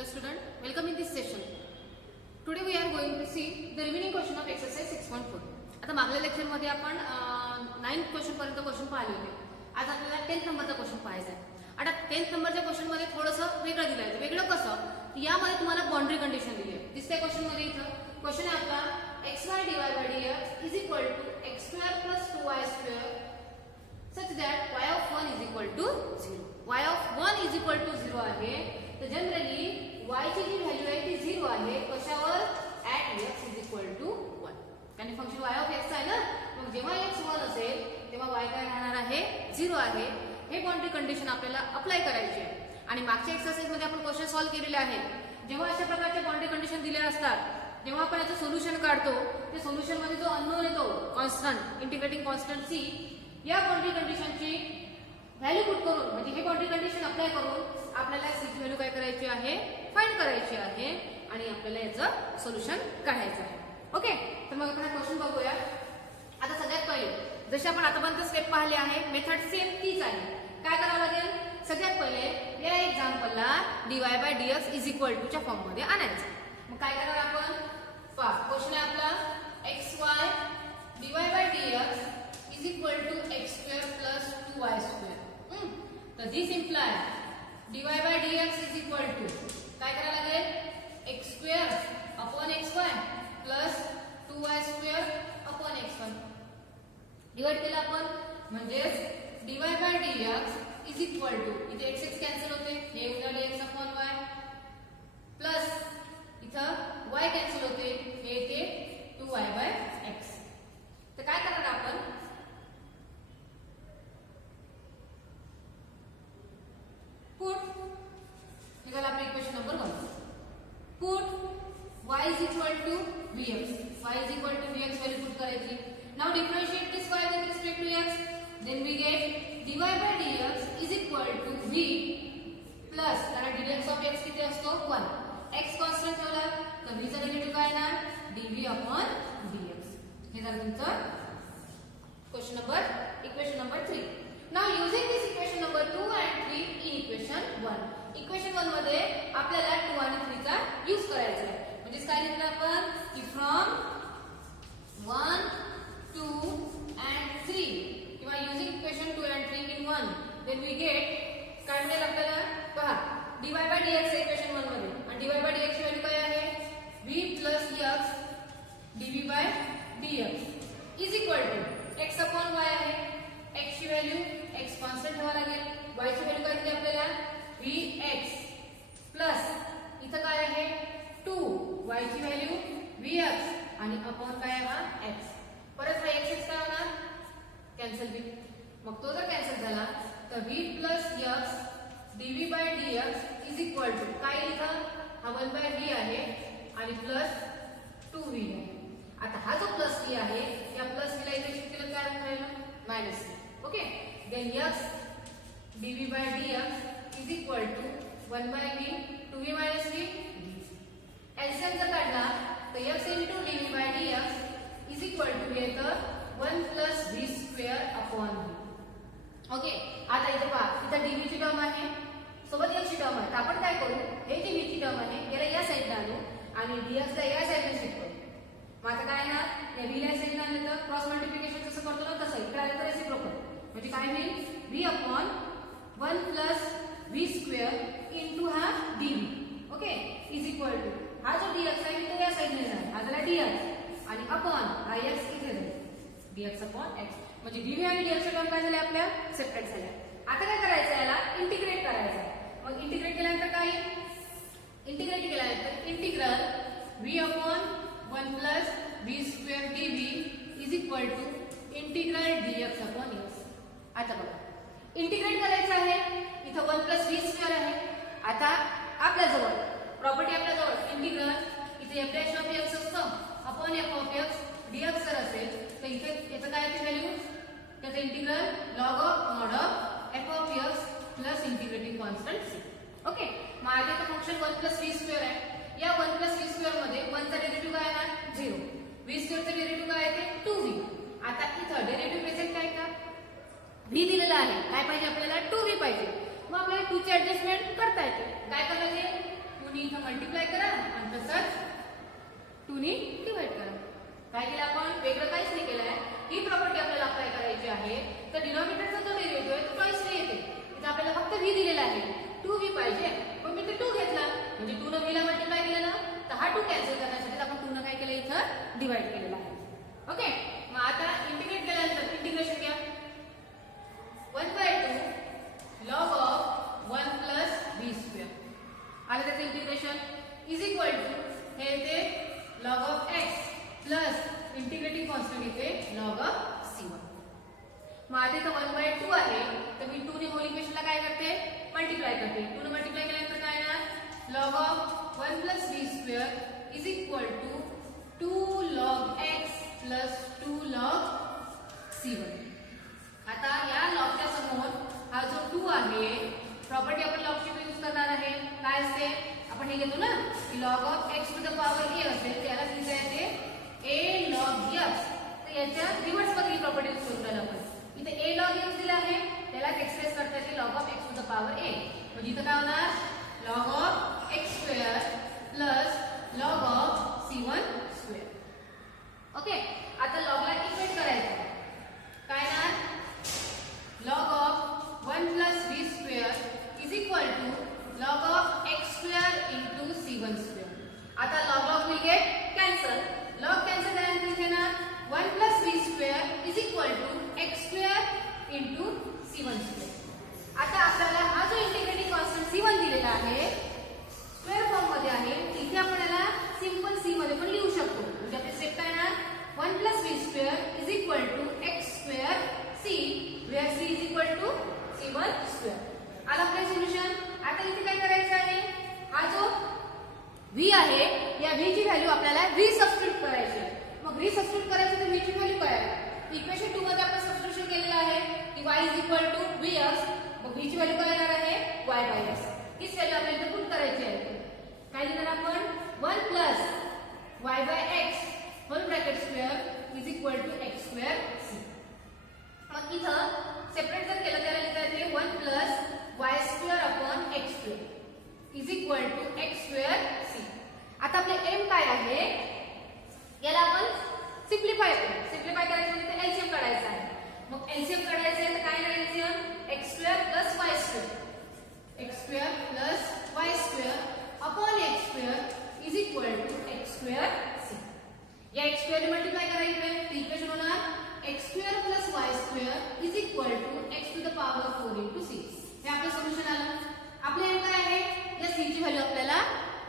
Hello student, welcome in this session. Today we are going to see the remaining question of exercise 6.4. आता मागल्या lecture मध्ये आपण 9th question पर्यंत question पाहिले होते. आज आपल्याला 10th नंबरचा क्वेश्चन पाहायचा आहे. आता 10th नंबरच्या क्वेश्चन मध्ये थोडंसं वेगळं दिलं आहे. वेगळं कसं? यामध्ये तुम्हाला बाउंड्री कंडिशन दिली आहे. दिसते क्वेश्चन मध्ये इथं क्वेश्चन आहे आपला xy dy/dx is equal to x² plus 2y² such that y of 1 is equal to 0. y of 1 is equal to 0 आहे. तर जनरली y ची जी व्हॅल्यू आहे ती 0 आहे. कशावर? at x is equal to 1. कारण फंक्शन y of x आहे ना, मग जेव्हा x 1 असेल तेव्हा y काय राहणार आहे? 0 आहे. हे बाउंड्री कंडिशन आपल्याला अप्लाय करायची आहे. आणि मागच्या एक्सरसाइज मध्ये आपण क्वेश्चन सॉल्व्ह केलेले आहेत. जेव्हा अशा प्रकारचे बाउंड्री कंडिशन दिले असतात जेव्हा आपण याचं सोल्युशन काढतो ते सोल्युशन मध्ये जो अननोन येतो कॉन्स्टंट इंटिग्रेटिंग कॉन्स्टंट c या बाउंड्री कंडिशनची व्हॅल्यू पुट करून म्हणजे हे बाउंड्री कंडिशन अप्लाय करून आपल्याला c ची व्हॅल्यू काय करायची आहे? फाइंड करायची आहे आणि आपल्याला याचं सोल्युशन काढायचं आहे. ओके, तर मग आपण हा क्वेश्चन बघूया. आता सगळ्यात पहिले जसे आपण आतापर्यंत स्टेप पाहिले आहे मेथड सेम तीच आहे. काय करावं लागेल? सगळ्यात पहिले या एक्झाम्पलला dy/dx इज इक्वल टू च्या फॉर्म मध्ये आणायचं. मग काय करणार आपण? पहा, क्वेश्चन आहे आपला xy dy/dx is equal to x² plus 2y². तर this imply dy/dx is equal to काय करायला लागेल? x² upon xy plus 2y² upon xy. Divide केलं आपण म्हणजेच dy/dx इज इक्वल टू इथे x कॅन्सल होते हे उरले x अपॉन y प्लस इथं y कॅन्सल होते हे येते 2y/x. तर काय करणार आपण? पुट निघाला आपलं equation number 1. Put y is equal to vx. y is equal to vx value put करायची. Now differentiate this y with respect to x. Then we get dy/dx is equal to v plus कारण dx of x किती असतो? 1. x constant ठेवला तर v चा derivative काय येणार? dv upon dx. हे झालं तुमचं question number equation number 3. Now using this equation number 2 and 3 in equation 1. Equation 1 मध्ये आपल्याला 2 आणि 3 चा यूज करायचा आहे. म्हणजे काय लिहिलं आपण की फ्रॉम 1 2 and 3 किंवा using equation 2 and 3 in 1 then we get काय मिळेल आपल्याला? पहा, dy/dx इक्वेशन 1 मध्ये आणि dy/dx ची व्हॅल्यू काय आहे? v plus x dv/dx is equal to x upon y आहे. x ची व्हॅल्यू x कॉन्स्टंट ठेवावी लागेल. y ची व्हॅल्यू काय दिली आपल्याला? vx प्लस इथं काय आहे? 2 y ची व्हॅल्यू vx आणि अपॉन काय हा x. परत हा x काय होणार? कॅन्सल बी. मग तो जर कॅन्सल झाला तर v plus x dv/dx is equal to काय इथं हा 1/v आहे आणि प्लस 2v आहे. आता हा जो प्लस v आहे या प्लस v ला इथे शिफ्ट केलं काय राहिलं? Minus v. Okay, then x dv/dx is equal to 1/v 2v minus v. LCM जर काढला तर x into dv/dx is equal to येतं 1 plus v² upon v. Okay, आता इथे पहा इथं dv ची टर्म आहे सोबत x ची टर्म आहे. तर आपण काय करू? हे जी v ची टर्म आहे याला या साइडला आणू आणि dx ला या साइडला शिफ्ट करू. मग आता काय ना या v ला साइडला आणलं तर क्रॉस मल्टिप्लिकेशन जसं करतो ना तसं इकडे आलं तर रेसिप्रोकल म्हणजे काय होईल? v upon 1 plus v² into हा dv. Okay, is equal to हा जो dx आहे तो या साइडने जाईल हा झाला dx आणि अपॉन हा x इथे जाईल dx अपॉन x. म्हणजे dv आणि dx च्या टर्म काय झाल्या आपल्या? सेपरेट झाल्या. आता काय करायचं? याला इंटिग्रेट करायचं. मग इंटिग्रेट केल्यानंतर काय? इंटिग्रेट केल्यानंतर integral v upon 1 plus v² dv is equal to integral dx upon x. आता बघा इंटिग्रेट करायचं आहे. इथं 1 प्लस v² आहे. आता आपल्याजवळ प्रॉपर्टी आपल्याजवळ इंटिग्रल इथे f' असतं upon f of x dx जर असेल तर इथे याचं काय आहे व्हॅल्यू? त्याचं integral log of mod of f of x plus integrating constant c. Okay, मग आता इथं फंक्शन 1 प्लस v² आहे. या 1 प्लस v² मध्ये 1 चा डेरिव्हेटिव्ह काय येणार? 0. v² चा डेरिव्हेटिव्ह काय येते? 2v. आता इथं डेरिव्हेटिव्ह प्रेझेंट काय का? v दिलेला आहे. काय पाहिजे आपल्याला? 2v पाहिजे. मग आपल्याला 2 ची ऍडजस्टमेंट करता येते. काय करायचे? 2 इथं मल्टिप्लाय करा आणि तसंच 2 ने डिवाइड करा. काय केलं आपण? वेगळं काहीच नाही केलंय. ही प्रॉपर्टी आपल्याला अप्लाय करायची आहे. तर डिनॉमिनेटरचा जो डेरिव्हेटिव्ह आहे तो टॉईस ने येते. इथे आपल्याला फक्त v दिलेला आहे. 2v पाहिजे, मग मी ते 2 घेतला, म्हणजे 2 ने v ला मल्टिप्लाय केलं ना, तर हा 2 कॅन्सल करण्यासाठी आपण 2 ने काय केलं इथं डिवाइड केलेला आहे. ओके, मग आता इंटिग्रेट केल्यानंतर इंटिग्रेशन घ्या. 1/2 log of 1 plus v square आलं त्याचं इंटिग्रेशन इज इक्वल टू हे येते log of x plus integrating constant येते log of c1. मग आता इथं 1/2 आहे, तर मी 2 ने होल इक्वेशनला काय करते? मल्टिप्लाय करते. 2 ने मल्टिप्लाय केल्यानंतर काय येणार? log of 1 plus v square is equal to 2 log x plus 2 log c1. आता या लॉगच्या समोर हा जो 2 आहे, प्रॉपर्टी आपण लॉगची यूज करणार आहे. काय असते? आपण हे घेतो ना की log of x to the power a असेल, त्याला लिहिता येते a log x. तर याच्या रिव्हर्स मध्ये ही प्रॉपर्टी यूज करून राहिलो आपण. इथे a log x दिला आहे, त्याला एक्सप्रेस करता येते log of x to the power a. म्हणजे इथं काय होणार? log of x square plus log of c1 square. Okay, आता लॉगला इक्वेट करायचं. काय ना? log of 1 plus v square is equal to log of x square into c1 square. आता log will get cancel. log cancel झाल्यानंतर इथे ना 1 plus v square is equal to x square into c1 square. आता आपल्याला हा जो integrating constant c1 दिलेला आहे स्क्वेअर फॉर्म मध्ये आहे, इथे आपण याला सिंपल c मध्ये पण लिहू शकतो. म्हणजे आपले स्टेप काय ना 1 plus v square is equal to x square c where c is equal to c1 square. आला आपलं सोल्युशन. आता इथे काय करायचं आहे? हा जो v आहे, या v ची व्हॅल्यू आपल्याला रिसब्स्टिट्यूट करायची आहे. मग रिसब्स्टिट्यूट करायचं तर v ची व्हॅल्यू काय आहे? इक्वेशन 2 मध्ये आपण सबस्टिट्यूशन केलेलं आहे की y is equal to vx. मग v ची व्हॅल्यू काय येणार आहे? y by x. हीच व्हॅल्यू आपल्याला इथे पुट करायची आहे. काय लिहिणार आपण? 1 plus y by x whole bracket square is equal to x square c. मग इथं सेपरेट जर केलं त्याला लिहिता येते 1 plus y square upon x square is equal to x square c. आता आपले m काय आहे? याला आपण सिम्प्लिफाय करायचं म्हणजे ते एलसीएम काढायचं आहे. मग एलसीएम काढायचं आहे तर काय येणार LCM? x square plus y square, x square plus y square upon x square is equal to x square c. या x स्क्वेअर ने मल्टिप्लाय करायचं आहे, तर इक्वेशन होणार x square plus y square is equal to x to the power 4 into c. हे आपलं solution आलं. आपले m काय आहे? या c ची व्हॅल्यू आपल्याला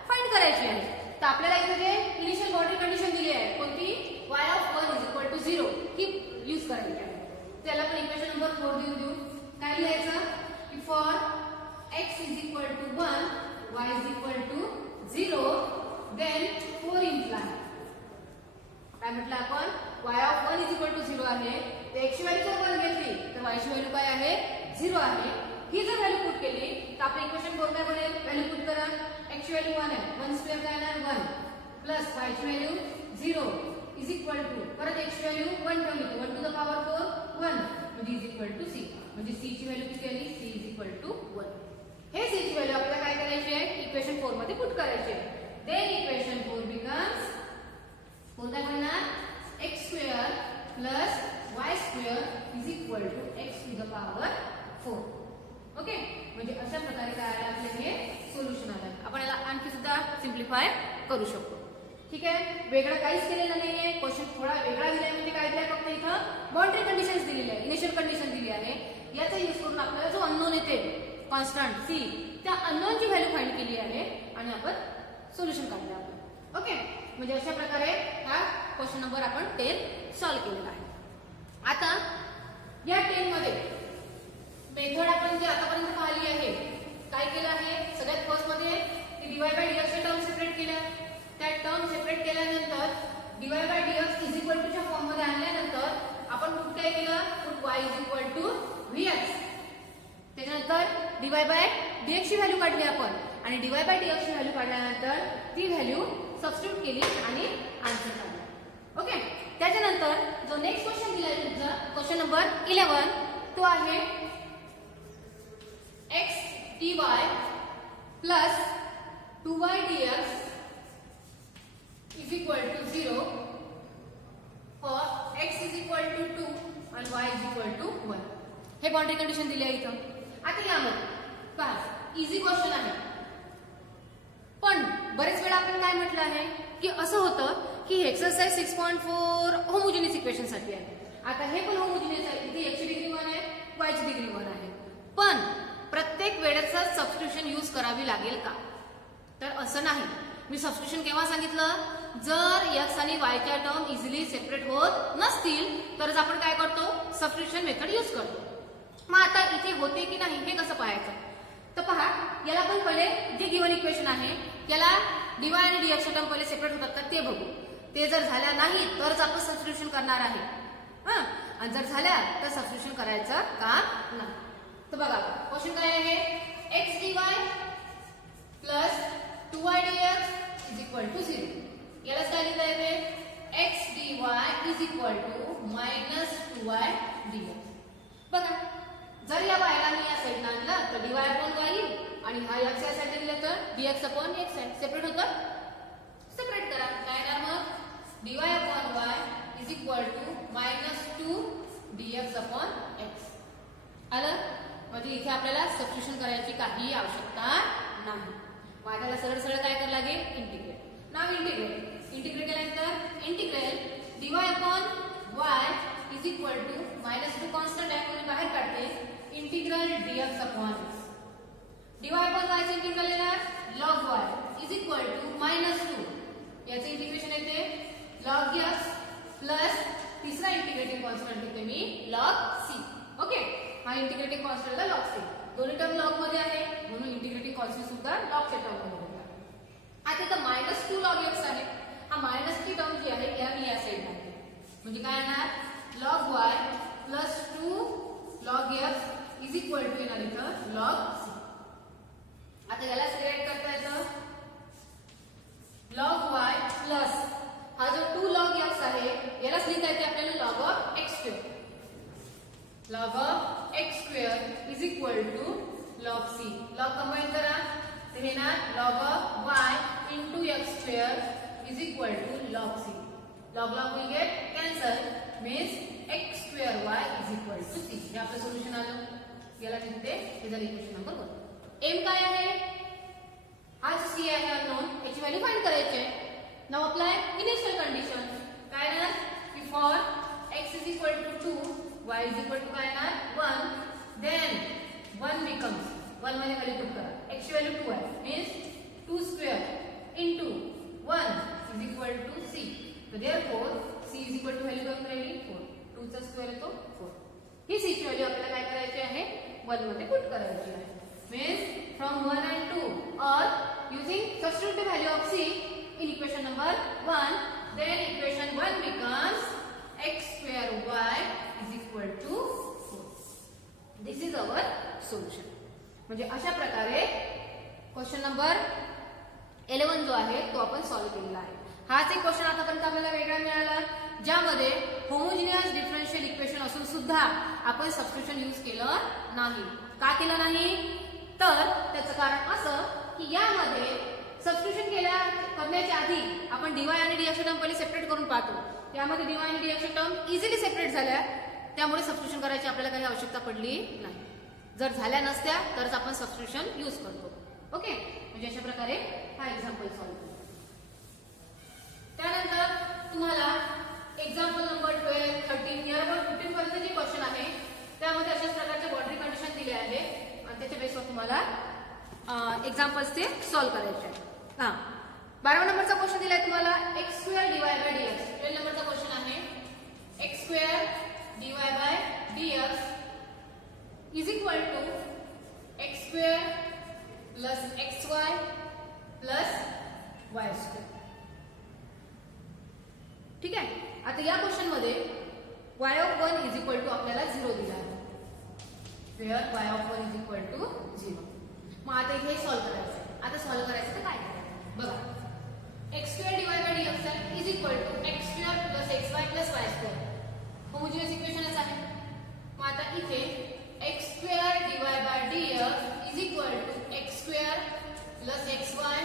फाइंड करायची आहे. तर आपल्याला इथे जे इनिशियल बाउंड्री कंडिशन दिली आहे कोणती? y of 1 is equal to 0 he use करायची आहे. त्याला आपण इक्वेशन नंबर 4 देऊ. काय लिहायचं? की for x is equal to 1 y is equal to 0 then 4 imply. काय म्हटलं आपण? y of 1 is equal to 0 आहे, तर x ची व्हॅल्यू जर 1 घेतली तर y ची व्हॅल्यू काय आहे? 0 आहे. ही जर व्हॅल्यू पुट केली तर आपलं इक्वेशन 4 काय बनेल? व्हॅल्यू पुट करा. x ची व्हॅल्यू 1 आहे, 1 स्क्वेअर काय येणार? 1 प्लस y ची व्हॅल्यू 0 इज इक्वल टू परत x ची व्हॅल्यू 1 ठेवली तर 1 टू द पॉवर 4 1 म्हणजे इज इक्वल टू c. म्हणजे c ची व्हॅल्यू किती आली? c is equal to 1. हे c ची व्हॅल्यू आपल्याला काय करायची आहे? इक्वेशन 4 मध्ये पुट करायची आहे. देन इक्वेशन 4 बिकम्स कोणता बनणार? x square plus y square is equal to x to the power 4. Okay, म्हणजे अशा प्रकारे काय आलं आपल्याला हे सोल्युशन आलं. आपण याला आणखी सुद्धा सिम्प्लिफाय करू शकतो. ठीक आहे, वेगळं काहीच केलेलं नाहीये. क्वेश्चन थोडा वेगळा दिलाय म्हणजे काय दिलाय? फक्त इथं बाउंड्री कंडिशन्स दिलेली आहे, इनिशियल कंडिशन दिली आहे. याचा यूज करून आपल्याला जो अननोन येते कॉन्स्टंट c, त्या अननोनची व्हॅल्यू फाइंड केली आहे आणि आपण सोल्युशन काढलं आपण. ओके, म्हणजे अशा प्रकारे हा क्वेश्चन नंबर आपण 10 सॉल्व्ह केलेला आहे. आता या 10 मध्ये मेथड आपण जे आतापर्यंत पाहिली आहे, काय केलं आहे? सगळ्यात फर्स्ट मध्ये डी वाय बाय डीएक्स च्या टर्म सेपरेट केल्या. त्या टर्म सेपरेट केल्यानंतर D Y by DX is equal to च्या फॉर्म मध्ये आणल्यानंतर आपण पुट काय केलं? Put y is equal to vx. त्याच्यानंतर डी वाय बाय डीएक्स ची व्हॅल्यू काढली आपण आणि डी वाय बाय डीएक्स ची व्हॅल्यू काढल्यानंतर ती व्हॅल्यू सबस्टिट्यूट केली आणि आन्सर काढला. ओके, त्याच्यानंतर जो नेक्स्ट क्वेश्चन दिलाय तुमचा क्वेश्चन नंबर 11 तो आहे x dy plus 2y dx is equal to 0 for x is equal to 2 and y is equal to 1. हे बाउंड्री कंडिशन दिली आहे इथं. आता यामध्ये पहा इझी क्वेश्चन आहे, पण बरेच वेळा आपण काय म्हटलं आहे की असं होतं की एक्सरसाइज 6.4 होमोजिनियस इक्वेशन साठी आहे. आता हे पण होमोजिनियस आहे, इथे x ची डिग्री 1 आहे, y ची डिग्री 1 आहे, पण प्रत्येक वेळेचा सबस्टिट्यूशन यूज करावी लागेल का? तर असं नाही. मी सबस्टिट्यूशन केव्हा सांगितलं, जर x आणि y च्या टर्म इझिली सेपरेट होत नसतील तरच आपण काय करतो, सबस्टिट्यूशन मेथड यूज करतो. मग आता इथे होते की नाही हे कसं पाहायचं? तर पहा, याला पण पहिले जे गिवन इक्वेशन आहे त्याला dy आणि dx च्या टर्म पहिले सेपरेट होतात का ते बघू. ते जर झाल्या नाही तरच आपण सबस्टिट्यूशन करणार आहे. आणि जर झाल्या तर सबस्टिट्यूशन करायचं काम नाही. तर बघा क्वेश्चन काय आहे, x dy plus 2y dx is equal to 0. यालाच काय लिहिता येते, x dy is equal to minus 2y dx. बघा, जर या y ला मी या साईडला आणलं तर dy अपॉन y येईल आणि हा x या साईडला दिलं तर dx अपॉन x आहे. सेपरेट होतं, सेपरेट करा. काय ना मग dy upon y is equal to minus 2 dx upon x. आलं? म्हणजे इथे आपल्याला सबस्टिट्यूशन करायची काही आवश्यकता नाही. मग आपल्याला सरळ सरळ काय करायला लागेल, इंटिग्रेट. नाव इंटिग्रेट. इंटिग्रेट केल्यानंतर integral dy upon y is equal to minus 2 constant आहे म्हणून बाहेर काढते, integral dx upon x. dy upon y चे इंटिग्रल येणार log y is equal to minus 2. याचे इंटिग्रेशन येते log x प्लस तिसरा इंटिग्रेटिंग कॉन्स्टंट येते मी log c. ओके, हा इंटिग्रेटिंग कॉन्स्टंटला log c. दोन्ही टर्म लॉग मध्ये आहे म्हणून इंटिग्रेटिंग कॉन्स्टंट सुद्धा लॉग च्या टर्म मध्ये होता. आता इथं मायनस 2 log x आहे. हा मायनस ची टर्म जी आहे याला मी या साईडला आणते, म्हणजे काय येणार log y plus 2 log x is equal to येणार इथं log c. आता याला सिलेक्ट करता येतं log y प्लस हा जो 2 log x आहे यालाच लिहिता येते आपल्याला log of x square. log of x square is equal to log c. log combine करा तर येणार log of y into x square is equal to log c. log log will get cancel means x square y is equal to c. हे आपलं solution आलं. याला लिहिते हे झालं इक्वेशन नंबर 1. m काय आहे, हा c आहे अननोन, याची व्हॅल्यू फाइंड करायची आहे. Now apply initial condition. काय ना की for x is equal to 2 y is equal to काय ना 1 then 1 becomes 1 मध्ये व्हॅल्यू पुट करा. x ची व्हॅल्यू 2 आहे means 2 square into 1 is equal to c. So therefore c is equal to value कम राहिली 4. 2 चा स्क्वेअर येतो 4. ही c ची व्हॅल्यू आपल्याला काय करायची आहे 1 मध्ये पुट करायची आहे. means from 1 and 2 or using substitute the value of c in equation number 1, then equation 1 becomes x square y is equal to 4. This is our solution. म्हणजे अशा प्रकारे क्वेश्चन नंबर 11 जो आहे तो आपण सॉल्व्ह केलेला आहे. हाच एक क्वेश्चन आतापर्यंत आपल्याला वेगळा मिळाला ज्यामध्ये होमोजिनियस डिफरन्शियल इक्वेशन असून सुद्धा आपण सबस्टिट्यूशन यूज केलं नाही. का केलं नाही, तर त्याचं कारण असं की यामध्ये सबस्टिट्यूशन करण्याच्या आधी आपण dy आणि dx च्या टर्म पहिले सेपरेट करून पाहतो. यामध्ये dy आणि dx च्या टर्म इझिली सेपरेट झाल्या, त्यामुळे सबस्टिट्यूशन करायची आपल्याला काही आवश्यकता पडली नाही. जर झाल्या नसत्या तरच आपण सबस्टिट्यूशन यूज करतो. ओके, म्हणजे अशा प्रकारे हा एक्झाम्पल सॉल्व्ह केला. त्यानंतर तुम्हाला एक्झाम्पल नंबर 12, 13 नियर अबाउट 15 पर्यंत जे क्वेश्चन आहे त्यामध्ये अशाच प्रकारचे बाउंड्री कंडिशन दिले आहे आणि त्याच्या बेसवर तुम्हाला एक्झाम्पल्स ते सॉल्व्ह करायचे आहे. 12 नंबरचा क्वेश्चन दिलाय तुम्हाला x square dy by dx. 12 नंबरचा क्वेश्चन आहे x square dy by dx is equal to x square plus xy plus y square. ठीक आहे. आता या क्वेश्चन मध्ये y of 1 is equal to आपल्याला 0 दिला आहे. Where y of 1 is equal to 0. मग आता हे सॉल्व्ह करायचं आहे. आता सॉल्व्ह करायचं तर काय करायचं बघा, x square dy by dx आहे is equal to x square plus xy plus y square. Homogeneous इक्वेशनच आहे. मग आता इथे x square dy by dx is equal to x square plus xy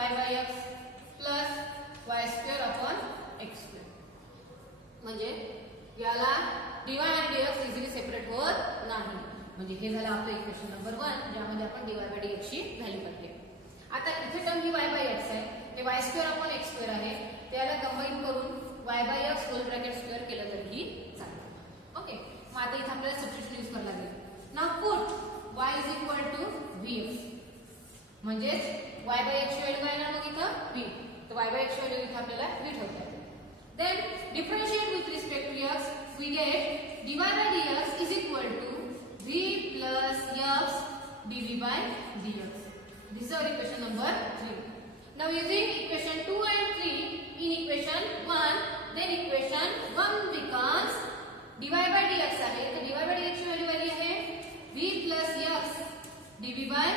y by x plus y square upon x square. म्हणजे याला dy आणि dx easily separate होत नाही. म्हणजे हे झालं आपलं इक्वेशन नंबर 1 ज्यामध्ये आपण डीवाय बाय डीएक्स ची व्हॅल्यू काढली. आता इथे टर्म ही वाय बाय एक्स आहे, हे Y square upon x square आहे, त्याला कंबाईन करून Y by X whole bracket square केलं तरीही चालेल. ओके, मग आता इथे आपल्याला सबस्टिट्यूशन यूज करायला लागेल. Now put y is equal to vx, म्हणजेच y बाय x ची व्हॅल्यू काय येणार मग इथं v. तर y बाय x ची व्हॅल्यू इथे आपल्याला v ठेवता येते. Then differentiate with respect to x, we get dy by dx is equal to v plus x dv by dx. This is our equation number 3. Now using equation 2 and 3 in equation 1, then equation 1 becomes dy by dx आहे, तर dy by dx ची value आली आहे v plus x dv by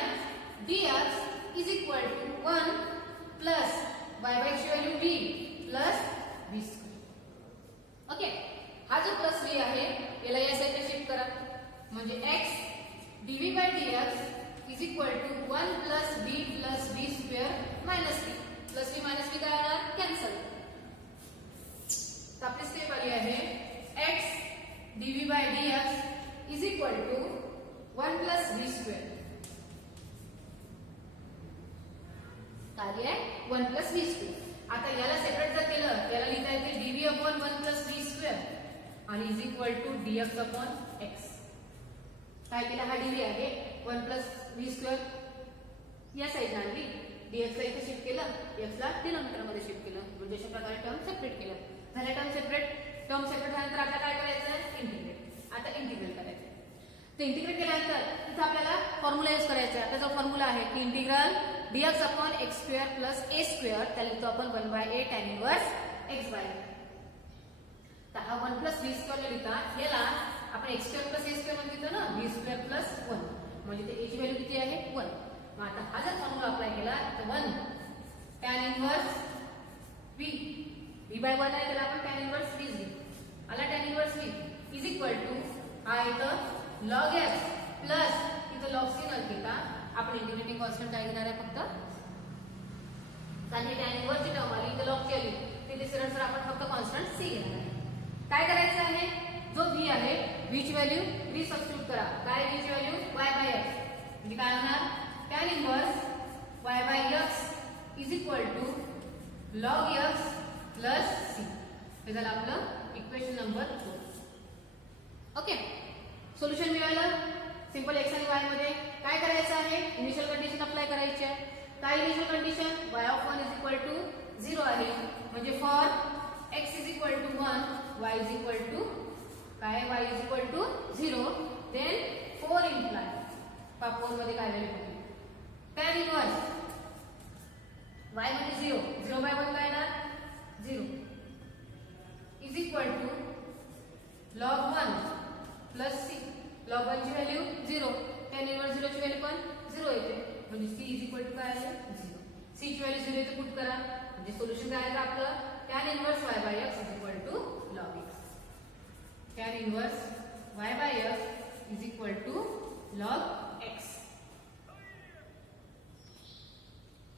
dx is equal to 1 plus y by x ची value v plus v square. Okay, हा जो plus v आहे याला या साइडला शिफ्ट करा, म्हणजे x dv by dx is equal to 1 plus v plus v square minus v. Plus v minus v काय होणार कॅन्सल. तर आपली स्टेप आली आहे x dv by dx is equal to 1 plus v square. काय आहे 1 plus v square. आता याला सेपरेट जर केलं त्याला लिहिता येते dv upon 1 plus v square आणि is equal to dx upon x. काय केलं, हा dv आहे 1 plus v square या साइडला आणली, dx ला इथे शिफ्ट केलं, x ला डिनॉमिनेटर मध्ये शिफ्ट केलं, म्हणजे अशा प्रकारे टर्म सेपरेट केलं. झाले टर्म सेपरेट झाल्यानंतर आपल्याला काय करायचं इंटिग्रेट. आता इंटिग्रेट करायचं. तर इंटिग्रेट केल्यानंतर इथे आपल्याला फॉर्म्युला यूज करायचा आहे. त्याचा फॉर्म्युला आहे की integral dx upon x square plus a square, त्याला लिहितो आपण 1 by a tan inverse x by. तर हा 1 प्लस v स्क्वेअर लिहिता याला आपण x square plus a square म्हणजे ना v स्क्वेअर प्लस 1, म्हणजे ते a ची व्हॅल्यू किती आहे 1. मग आता हा जर फॉर्म्युला अप्लाय केला तर 1 tan इनवर्स v बाय 1 आहे, त्याला आपण tan इनवर्स v घेऊ. आला tan inverse v is equal to हा इथं log x प्लस इथं log c न घेता आपण इंटिग्रेटिंग कॉन्स्टंट काय घेणार आहे फक्त. आणि tan इनवर्स ची टर्म आली इथं log ची आली, तिथे सरळ आपण फक्त कॉन्स्टंट c घेणार आहे. काय करायचं आहे, जो v आहे v ची व्हॅल्यू v सबस्टिट्यूट करा. काय v ची व्हॅल्यू y बाय x, म्हणजे काय होणार tan inverse y by x is equal to log x plus c. हे झालं आपलं इक्वेशन नंबर 4. ओके, सोल्युशन मिळालं. सिंपल x आणि y मध्ये काय करायचं आहे, इनिशियल कंडिशन अप्लाय करायची आहे. काय initial condition, y of 1 is equal to 0 आहे, म्हणजे for x is equal to 1 y is equal to काय y is equal to 0, then 4 imply 4 मध्ये काय व्हॅल्यू होती tan इनवर्स y म्हणजे 0, 0 बाय 1 काय येणार 0 is equal to log 1 plus c. log 1 ची व्हॅल्यू 0, tan इनवर्स 0 ची व्हॅल्यू पण 0 येते, म्हणजे c इज इक्वल टू काय आहे 0. c ची व्हॅल्यू 0 येते, पुट करा, म्हणजे सोल्युशन काय आहे आपलं tan inverse y by x is equal to log x. tan inverse y by x is equal to log x.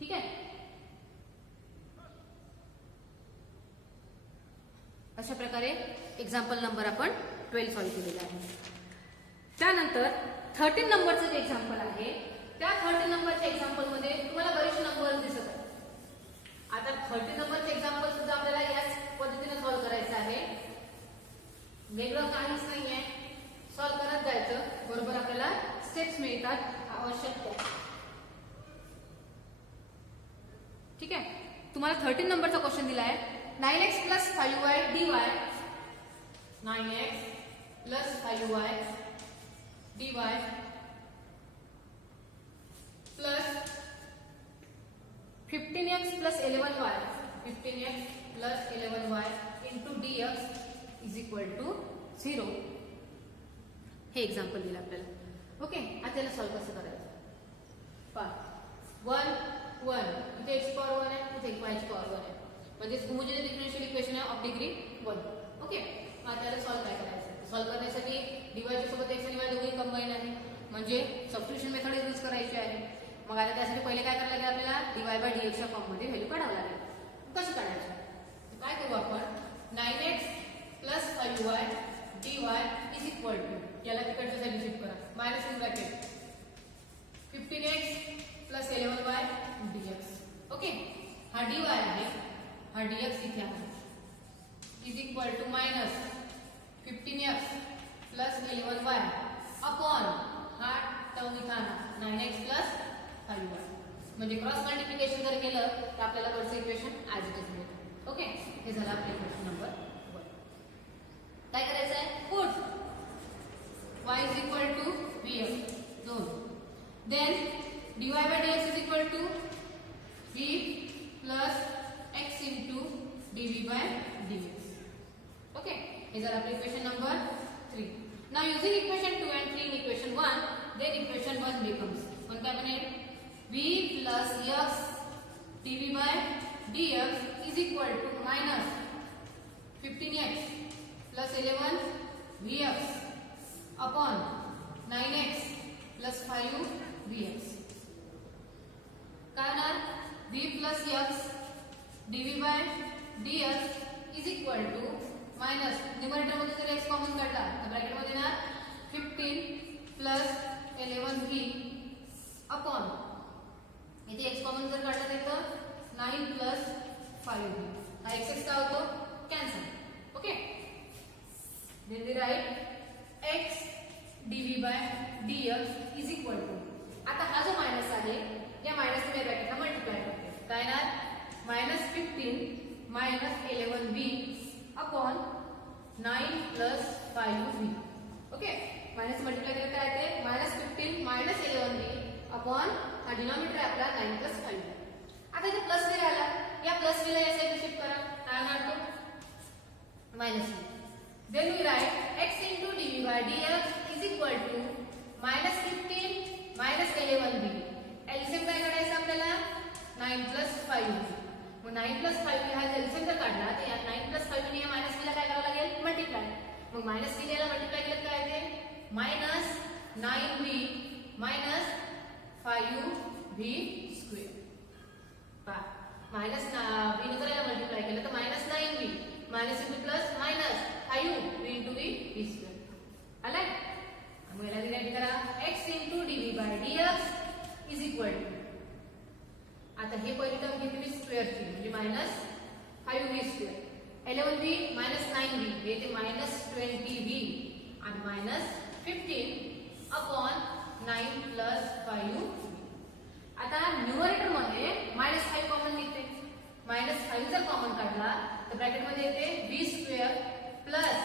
ठीक आहे. अशा प्रकारे एक्झाम्पल नंबर आपण 12 सॉल्व्ह केलेला आहे. त्यानंतर 13 नंबरचं जे एक्झाम्पल आहे त्या 13 नंबरच्या एक्झाम्पल मध्ये तुम्हाला बरेचसे नंबर दिसत आहेत. आता 13 नंबरचे एक्झाम्पल सुद्धा आपल्याला याच पद्धतीने सॉल्व्ह करायचं आहे. वेगळं काहीच नाहीये, सॉल्व्ह करत जायचं, बरोबर आपल्याला स्टेप्स मिळतात आवश्यक. ठीक आहे. तुम्हाला 13 नंबरचा क्वेश्चन दिला आहे 9x plus 5y dy, 9x plus 5y dy plus 15x plus 11y, 15x plus 11y into dx is equal to 0. हे एक्झाम्पल दिलं आपल्याला. ओके, आता त्याला सॉल्व्ह कसं करायचं पहा. 1 1 इथे x पॉवर 1 आहे, इथे y ची पॉवर 1 आहे, म्हणजे होमोजेनियस डिफरन्शियल इक्वेशन आहे ऑफ डिग्री 1. ओके, आता त्याला सॉल्व्ह काय करायचं, सॉल्व्ह करण्यासाठी dy च्या सोबत x आणि y दोन्ही कंबाईन आहे, म्हणजे सबस्टिट्यूशन मेथड यूज करायची आहे. मग आता त्यासाठी पहिले काय करायला लागेल आपल्याला dy बाय dx च्या फॉर्म मध्ये व्हॅल्यू काढावं लागेल. कसं काढायचं काय करू आपण 9x plus 5y dy is equal to याला तिकडच्या साईडला शिफ्ट करा minus in bracket 15x plus 11y dx. Okay हा dy आहे हा dx इथे आहे is equal to minus 15x plus 11y upon हा टर्म इथं आणा 9x प्लस 5y. म्हणजे क्रॉस मल्टिप्लिकेशन जर केलं तर आपल्याला वरचं इक्वेशन ॲज इट इज मिळतं. ओके हे झालं आपलं इक्वेशन नंबर 1. काय करायचं आहे put y is equal to vx 2 then dy by dx is equal to v plus x into dv by dx. Okay हे झालं आपलं equation number 3. Now using equation 2 and 3 in equation 1, then equation 1 becomes what क्या बने v plus x dv by dx is equal to minus 15x plus 11 vx upon 9x plus 5 vx. काय ना v plus x dv by dx is equal to minus numerator मध्ये जर x common काढला तर bracket मध्ये ना 15 plus 11v upon इथे x common जर काढला तर 9 प्लस 5v हा x काय होतो cancel. Okay then we write x dv by dx is equal to आता हा जो मायनस आहे या मायनस ने ब्रॅकेटला मल्टिप्लाय करते काय ना minus 15 minus 11v upon 9 plus 5v. Okay minus multiply केलं काय येते मायनस 15 मायनस 11v अपॉन हा डिनॉमिनेटर आपला 9 प्लस 5v. आता इथे प्लस v आला या प्लस v ला या साइडला शिफ्ट करा काय होणार तो minus v. Then we write x into dv by dx is equal to minus 15 minus 11v. LCM काय काढायचं आपल्याला 9 प्लस 5v. मग 9 प्लस 5v हा एलसीएम जर काढला तर या 9 प्लस 5v ने या मायनस v ला काय करावं लागेल मल्टिप्लाय. मग मायनस v ला मल्टिप्लाय केलं काय येते minus 9v minus 5v square. पहा मायनस v ने जर याला मल्टिप्लाय केलं तर minus 9v minus v plus minus 5v into v square. आलाय मग याला डिवाइड करा x into dv by dx is equal to आता हे पहिली टर्म घेतली मी स्क्वेअरची म्हणजे minus 5v square 11v minus 9v हे ते मायनस 20v आणि मायनस 15 अपॉन 9 प्लस 5v. आता न्यूमरेटर मध्ये मायनस 5 कॉमन निघते मायनस 5 जर कॉमन काढला तर ब्रॅकेट मध्ये येते v square plus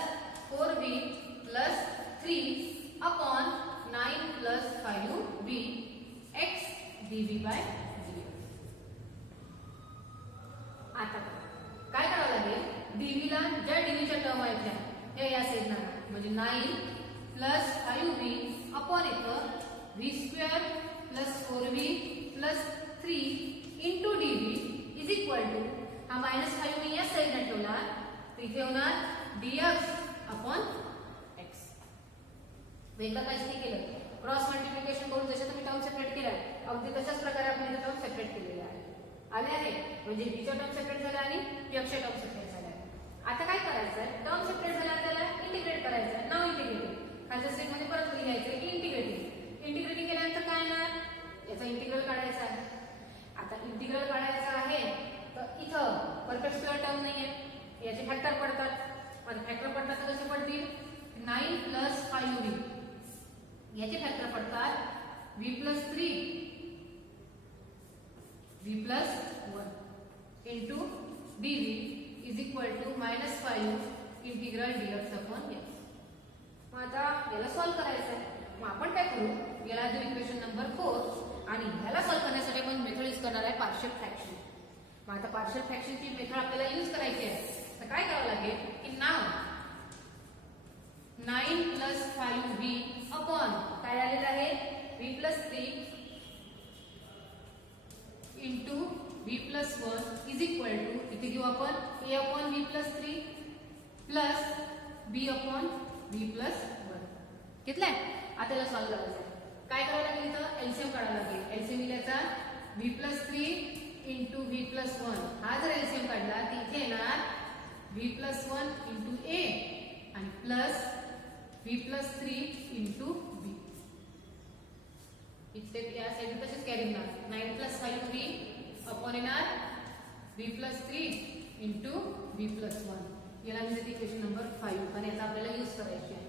4v plus 3 upon 9 plus 5v x dv by आता काय करावं लागेल dv ला ज्या dv च्या टर्म आहेत त्या हे या साइडला म्हणजे 9 प्लस 5v अपॉन इथं v square plus 4v plus 3 into dv is equal to हा मायनस 5v या साइडला ठेवला तर इथे होणार dx अपॉन x. वेगळं काहीच नाही केलं क्रॉस मल्टिप्लिकेशन करून जसे तुम्ही टर्म सेपरेट केल्या अगदी तशाच प्रकारे आपण इथे टर्म सेपरेट केलेले आहे आले आहे म्हणजे v च्या टर्म सेपरेट झाल्या आणि x च्या टर्म सेपरेट झाल्या. आता काय करायचं आहे टर्म सेपरेट झाल्या त्याला इंटिग्रेट करायचं आहे. नाव इंटिग्रेटिंग खालच्या स्टेप मध्ये परत लिहायचं इंटिग्रेटिंग केल्यानंतर काय येणार याचा इंटिग्रल काढायचा आहे. आता इंटिग्रल काढायचा आहे तर इथं परफेक्ट स्क्वेअर टर्म नाहीये याचे फॅक्टर पडतात पण फॅक्टर पडतात तर कसे पडतील 9 प्लस 5v याचे फॅक्टर पडतात v plus 3 v plus 1 into dv is equal to minus 5 integral dx upon x. मग आता याला सॉल्व करायचं आहे. मग आपण काय करू याला जो इक्वेशन नंबर 4 आणि याला सॉल्व करण्यासाठी आपण मेथड यूज करणार आहे पार्शियल फ्रॅक्शन. मग आता पार्शियल फ्रॅक्शनची मेथड आपल्याला यूज करायची आहे तर काय करावं लागेल की नाव 9 प्लस 5v अपॉन काय आलेलं आहे v plus 3 into v plus 1 is equal to इथे घेऊ आपण a upon v plus 3 plus b upon v plus 1 घेतलंय. आता याला सॉल्व करायचं काय करावं लागेल इथं एलसीएम काढावं लागेल. एलसीएम याचा v+3 इंटू v+1 हा जर एलसीएम काढला तर इथे येणार v+1 इंटू a आणि प्लस v+3 इंटू b. इथे या साईड तसेच कॅरी होणार 9 + 5b अपॉन येणार v+3 इंटू v+1. याला म्हणजे इक्वेशन नंबर 5 पण याचा आपल्याला यूज करायची आहे.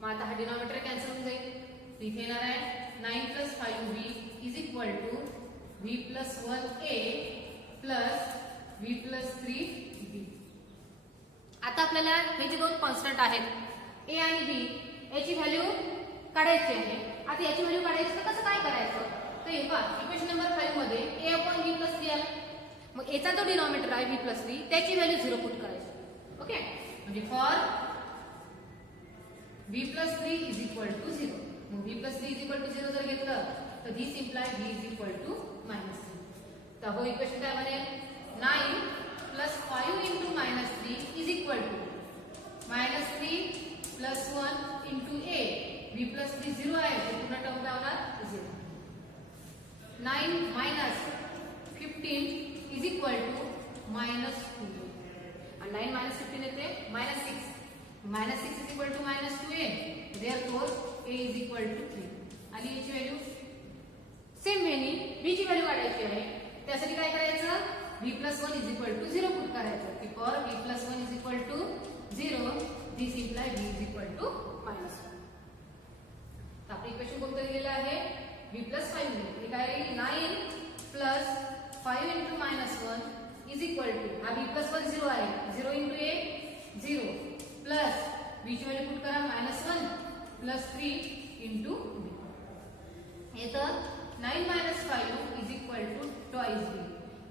मग आता हा डिनॉमिनेटर कॅन्सल होऊन जाईल. इथे येणार आहे 9 + 5b is equal to v+1a plus v+3b. आता आपल्याला हे जे दोन कॉन्स्टंट आहेत a आणि b याची व्हॅल्यू काढायची आहे. आता याची व्हॅल्यू काढायची तर कसं काय करायचं तर हे पहा इक्वेशन नंबर 5 मध्ये a अपॉन v+3 आला. मग याचा जो डिनॉमिनेटर आहे v+3 त्याची व्हॅल्यू 0 पुट करायची. ओके म्हणजे for v+3 is equal to 0. मग v+3 इज इक्वल टू 0 जर घेतलं तर this imply v is equal to -3. तर हो इक्वेशन काय बनेल 9 + 5 into -3 is equal to -3 + 1 into a. v+3 0 आहे तर पूर्ण टर्म काय होणार 0. 9 - 15 इज इक्वल टू -2 and 9 - 15 येते -6. -6 is equal to -2a. Therefore a is equal to 3. आणि याची व्हॅल्यू सेम वेनी b ची व्हॅल्यू काढायची आहे. त्यासाठी काय करायचं v+1 is equal to 0 put करायचं की for v+1 is equal to 0 this imply v is equal to -1. तर आपलं इक्वेशन कोणतं दिलेलं आहे v+5 हे काय राहील 9 + 5 इंटू -1 इज इक्वल टू हा v+1 0 आहे 0 इंटू a 0 प्लस b ची व्हॅल्यू पुट करा -1 प्लस 3 इंटू b. येतं 9 - 5 is equal to twice b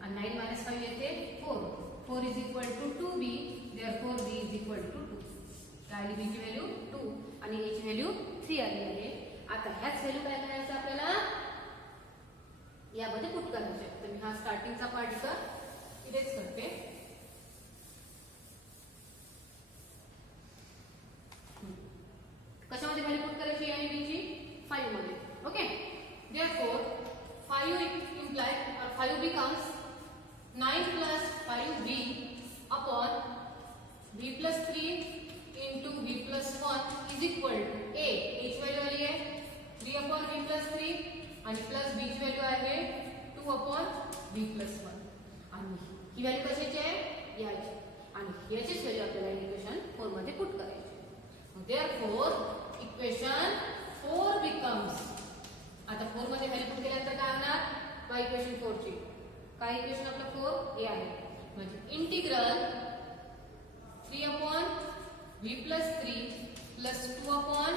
आणि 9 - 5 येते 4. 4 is equal to 2b. Therefore b is equal to 2. काय आली b ची व्हॅल्यू 2 आणि a ची व्हॅल्यू 3 आली आहे. आता ह्याच व्हॅल्यू काय करायचं आपल्याला यामध्ये पुट करायचे. तर मी हा स्टार्टिंगचा पार्ट इथं इथेच करते. कशामध्ये व्हॅल्यू पुट करायची आणि b ची 5 मध्ये. ओके देयरफॉर 5 इम्प्लाय और 5 becomes 9 + 5b upon v+3 into v+1 is equal to a. ची व्हॅल्यू आली आहे 3 अपॉन v+3 आणि प्लस b ची व्हॅल्यू आहे 2 अपॉन v+1 आणि ही व्हॅल्यू कशाची आहे याची आणि याचीच व्हॅल्यू आपल्याला इक्वेशन 4 मध्ये पुट करायची. देयरफॉर इक्वेशन 4 becomes आता 4 मध्ये व्हॅल्यू पुट केल्यानंतर काय होणार पहा इक्वेशन 4 ची काय इक्वेशन आपलं 4 a आहे म्हणजे integral 3 upon v+3 plus 2 upon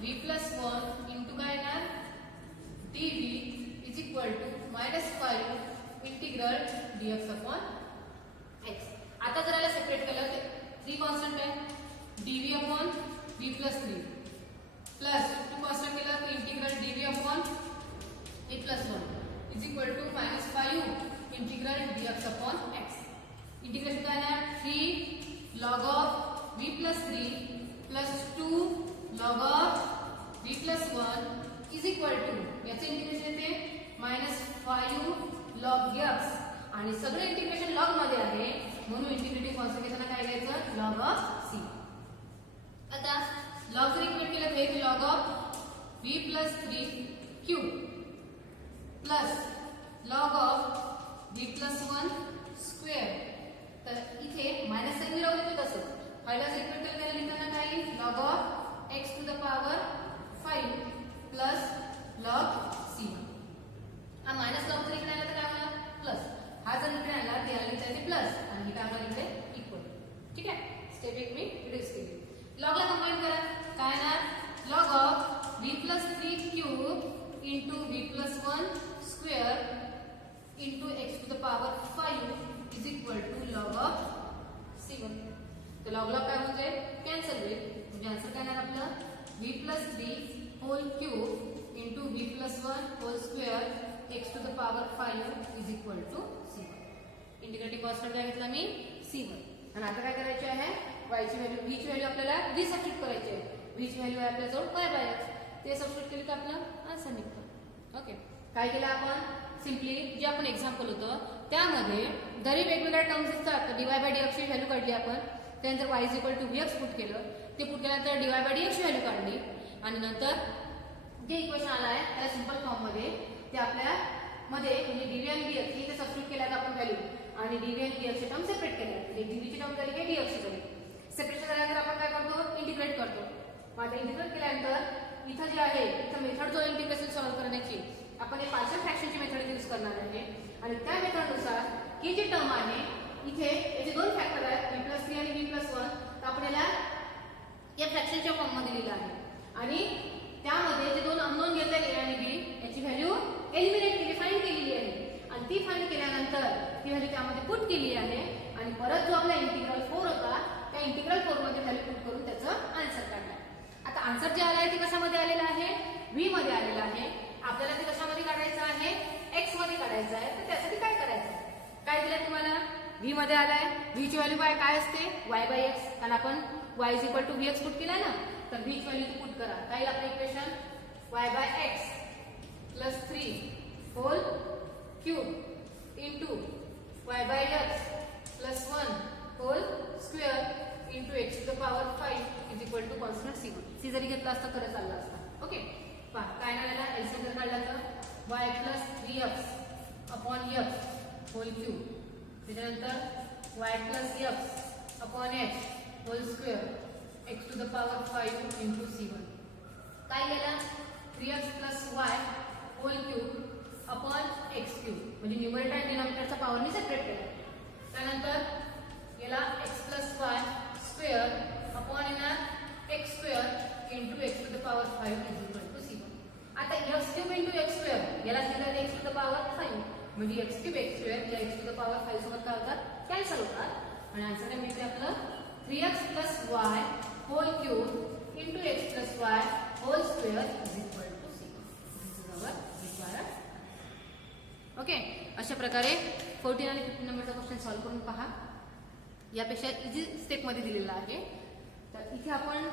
v+1 into काय येणार dv is equal to -5 integral dx upon x. आता जर याला सेपरेट केलं तर 3 कॉन्स्टंट आहे dv upon v+3 plus 2 constant केलं तर integral dv upon a+1 is equal to -5 integral dx upon x. Integration काय आहे 3 log of v+3 plus 2 log of v+1 is equal to याचे इंटिग्रेशन येते -5 log x आणि सगळे integration log मध्ये आहे म्हणून इंटिग्रेटिंग कॉन्स्टंट काय घ्यायचं log of c. आता लॉग जर इक्वेट केलं तर हे log of v+3q plus log of v+1 square. तर इथे मायनस साइन राहू देतो तसं पहिला जर इक्वेट केलं त्याला लिहिताना काय येईल log of x to the power 5 plus log c. हा मायनस लॉग जर इकडे आला तर काय होणार प्लस. हा जर इकडे आला तर याला लिहिता येते प्लस आणि इकडे आम्हाला इकडे इक्वल. ठीक आहे स्टेप 1 मी रिड्यूस केली. लॉगला कंबाईन करा काय येणार log of v+3q into v+1 square into x to the power 5 is equal to log of c1. तर लॉगला काय म्हणजे कॅन्सल होईल म्हणजे आन्सर काय येणार आपलं v+3 whole cube into v+1 whole square x to the power 5 is equal to c1. Integrating constant काय घेतला मी c1. आणि आता काय करायचे आहे y ची व्हॅल्यू v ची व्हॅल्यू आपल्याला रिसब्स्टिट्यूट करायची आहे. v ची व्हॅल्यू आहे आपल्याजवळ y/x ते सबस्टिट्यूट केले तर आपलं आन्सर निघतं. ओके, काय केलं आपण सिम्पली जे आपण एक्झाम्पल होतं त्यामध्ये जरी वेगवेगळ्या टर्म्स दिसतात तर डीवाय बाय डीएक्स ची व्हॅल्यू काढली आपण. त्यानंतर y is equal to vx put केलं. ते पुट केल्यानंतर डीवाय बाय डीएक्स ची व्हॅल्यू काढली आणि नंतर जे इक्वेशन आलं आहे त्या सिंपल फॉर्म मध्ये ते आपल्या मध्ये म्हणजे डीव्ही आणि डीएक्स इथे सबस्टिट्यूट केल्यात आपण व्हॅल्यू आणि डीव्ही आणि डीएक्स ची टर्म सेपरेट केल्या. म्हणजे डीव्ही ची टर्म झाली की डीएक्स ची झाली. सेपरेशन झाल्यानंतर आपण काय करतो इंटिग्रेट करतो. मग आता इंटिग्रेट केल्यानंतर इथं जे आहे इथं मेथड जो इंटिग्रेशन सॉल्व्ह करण्याची आपण हे पार्शियल फ्रॅक्शनची मेथड यूज करणार आहे आणि त्या मेथडनुसार ही जी टर्म आहे इथे याचे दोन फॅक्टर आहेत b+3 आणि b+1 तर आपण याला या फ्रॅक्शनच्या फॉर्म मध्ये लिहिलं आहे आणि त्यामध्ये जे दोन अननोन घेतले a आणि b याची व्हॅल्यू एलिमिनेट केली फाइंड केलेली आहे आणि ती फाइंड केल्यानंतर ती व्हॅल्यू त्यामध्ये पुट केली आहे आणि परत जो आपला इंटिग्रल 4 होता त्या इंटिग्रल 4 मध्ये व्हॅल्यू पुट करून त्याचं आन्सर काढला. आता आन्सर जे आलं आहे ते कशामध्ये आलेलं आहे v मध्ये आलेलं आहे. आपल्याला ते कशामध्ये काढायचं आहे x मध्ये काढायचं आहे. तर त्यासाठी काय करायचं काय दिलं तुम्हाला v मध्ये आलाय. v ची व्हॅल्यू काय असते y बाय x कारण आपण y is equal to vx put केला ना तर v ची व्हॅल्यू पुट करा. काय येईल आपलं equation y by x plus 3 whole cube into y by x plus 1 whole square into x to the power 5 is equal to constant c जरी घेतला असता तर चालला असता. ओके पहा काय झालेला एलसीएम जर काढला तर y plus 3x upon x whole cube त्याच्यानंतर y plus x upon x whole square x to the power 5 into c1 काय गेला 3x plus y whole cube upon x cube म्हणजे न्यूमरेटर आणि डिनॉमिनेटरचा पॉवरने सेपरेट केला. त्यानंतर याला x plus y square upon येणार x square into x to the power 5 is equal to c1. आता x cube into x square याला दिलं x टू द पॉवर 5 म्हणजे x क्यूब x स्क्वेअर या x टू द पॉवर 5 सोबत काय होतात cancel होतात आणि आन्सर काय मिळते आपलं 3x plus y whole cube into x plus y whole square is equal to c1. This is our required. Okay अशा प्रकारे 14 आणि 15 नंबरचा क्वेश्चन सॉल्व्ह करून पहा. यापेक्षा इझी स्टेप मध्ये दिलेला आहे. तर इथे आपण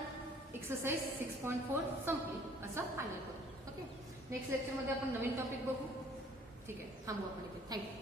एक्सरसाइज 6.4 संपली असं फायनल करू. ओके नेक्स्ट लेक्चर मध्ये आपण नवीन टॉपिक बघू. ठीक आहे थांबू आपण इथे. थँक्यू.